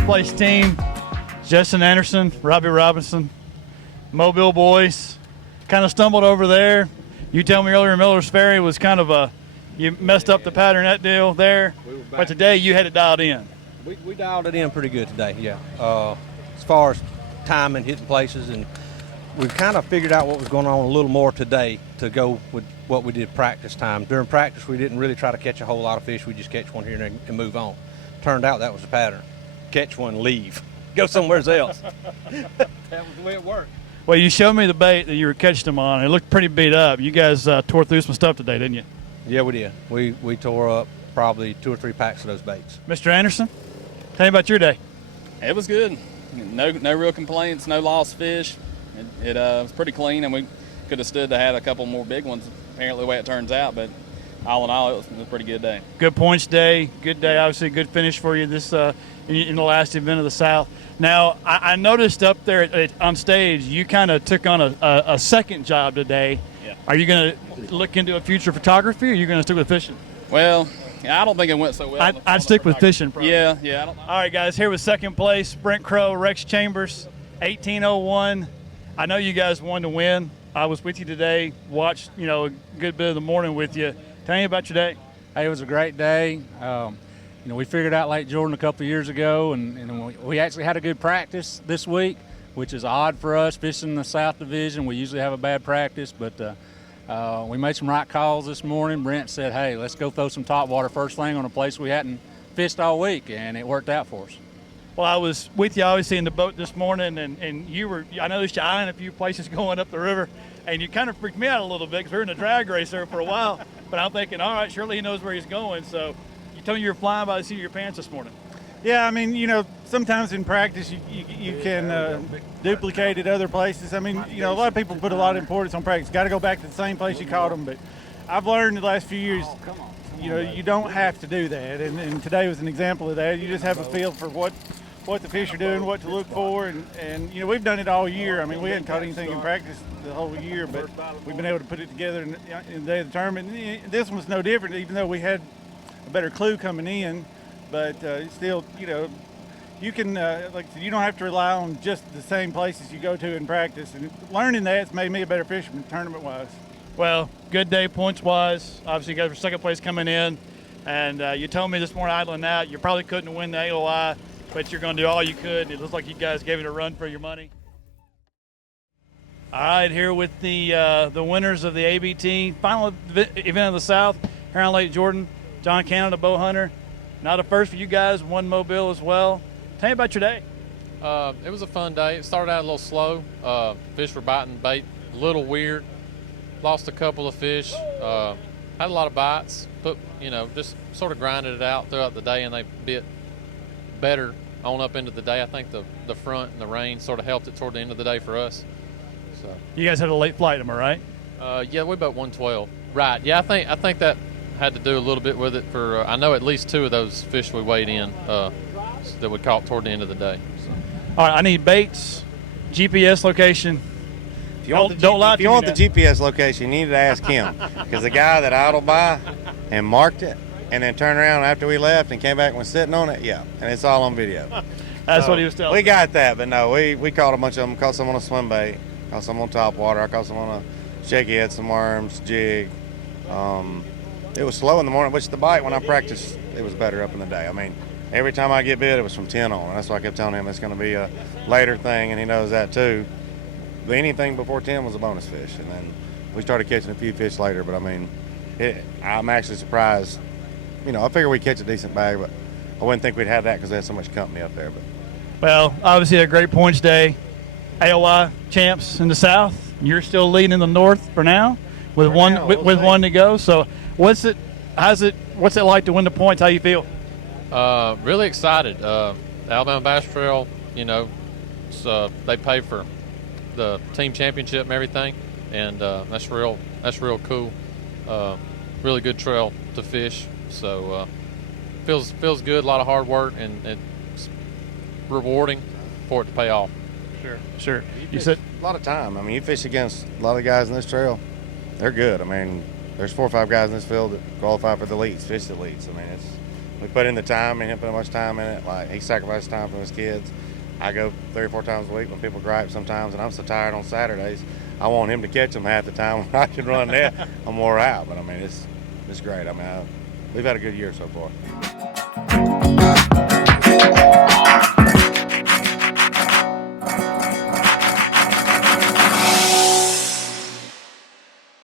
second place team, Justin Anderson, Robbie Robinson, Mobile boys, kind of stumbled over there. You tell me earlier Miller's Ferry was kind of you messed up the pattern, that deal there, but today you had it dialed in. We dialed it in pretty good today, yeah. As far as time and hitting places, and we've kind of figured out what was going on a little more today to go with what we did practice time. During practice, we didn't really try to catch a whole lot of fish. We just catch one here and move on. Turned out that was the pattern. Catch one, leave. Go somewhere else. That was the way it worked. Well, you showed me the bait that you were catching them on. It looked pretty beat up. You guys tore through some stuff today, didn't you? Yeah, we did. We tore up probably 2 or 3 packs of those baits. Mr. Anderson, tell me about your day. It was good. No real complaints, no lost fish. It was pretty clean, and we could have stood to have a couple more big ones, apparently the way it turns out, but all in all, it was a pretty good day. Good points day, good day, obviously a good finish for you this in the last event of the South. Now, I noticed up there on stage, you kind of took on a second job today. Yeah. Are you going to look into a future photography, or are you going to stick with fishing? Well, I don't think it went so well. I'd stick with fishing, probably. Yeah, I don't know. All right, guys, here with second place, Sprint Crow, Rex Chambers, 1801. I know you guys won to win. I was with you today, watched, a good bit of the morning with you. Tell me about your day. Hey, it was a great day. We figured out Lake Jordan a couple of years ago, and we actually had a good practice this week, which is odd for us fishing the South Division. We usually have a bad practice, but we made some right calls this morning. Brent said, hey, let's go throw some top water first thing on a place we hadn't fished all week, and it worked out for us. Well, I was with you obviously in the boat this morning, and I noticed you eyeing a few places going up the river, and you kind of freaked me out a little bit because we were in a drag race there for a while. But I'm thinking, all right, surely he knows where he's going. So you told me you were flying by the seat of your pants this morning. Yeah, I mean, sometimes in practice you can duplicate at other places. I mean, a lot of people put a lot of importance on practice. Got to go back to the same place you caught them. But I've learned the last few years, you don't have to do that. And today was an example of that. You just have a feel for what the fish are doing, what to look for. And we've done it all year. I mean, we hadn't caught anything in practice the whole year, but we've been able to put it together in the day of the tournament. And this one's no different, even though we had a better clue coming in. But still, you can, you don't have to rely on just the same places you go to in practice. And learning that's made me a better fisherman tournament-wise. Well, good day points-wise. Obviously, you guys were second place coming in. And you told me this morning idling out, you probably couldn't win the AOI, but you're going to do all you could. It looks like you guys gave it a run for your money. All right, here with the winners of the ABT final event of the South here on Lake Jordan. John Canada, bow hunter. Not a first for you guys, won Mobile as well. Tell me about your day. It was a fun day. It started out a little slow. Fish were biting bait a little weird. Lost a couple of fish. Had a lot of bites. Just sort of grinded it out throughout the day, and they bit better on up into the day. I think the front and the rain sort of helped it toward the end of the day for us. So you guys had a late flight, am I right? Yeah, we about 112. Right. Yeah, I think that had to do a little bit with it. For I know at least 2 of those fish we weighed in that we caught toward the end of the day. So. All right, I need baits, GPS location. If you want the GPS location, you need to ask him, because the guy that idled by and marked it and then turned around after we left and came back and was sitting on it, yeah, and it's all on video. That's what he was telling me. We got that, but no, we caught a bunch of them. Caught some on a swim bait, caught some on top water. I caught some on a shaky head, some worms, jig. It was slow in the morning, which the bite, when I practiced, it was better up in the day. I mean, every time I get bit, it was from 10 on. That's why I kept telling him it's going to be a later thing, and he knows that too. But anything before 10 was a bonus fish, and then we started catching a few fish later. But I mean, I'm actually surprised. I figured we'd catch a decent bag, but I wouldn't think we'd have that because they had so much company up there. But well, obviously a great points day. AOI champs in the South. You're still leading in the North for now, with one to go. So what's it like to win the points? How you feel? Really excited. Alabama Bass Trail, so they pay for the team championship and everything, and that's real cool. Really good trail to fish. So feels good. A lot of hard work, and it's rewarding for it to pay off. Sure. You said a lot of time. I mean, you fish against a lot of guys in this trail. They're good. I mean, there's 4 or 5 guys in this field that qualify for the elites, fish the elites. I mean, we put in the time, and he put much time in it. Like, he sacrifices time for his kids. I go 3 or 4 times a week when people gripe sometimes, and I'm so tired on Saturdays. I want him to catch them half the time when I can run that. I'm wore out, but I mean, it's great. I mean, we've had a good year so far.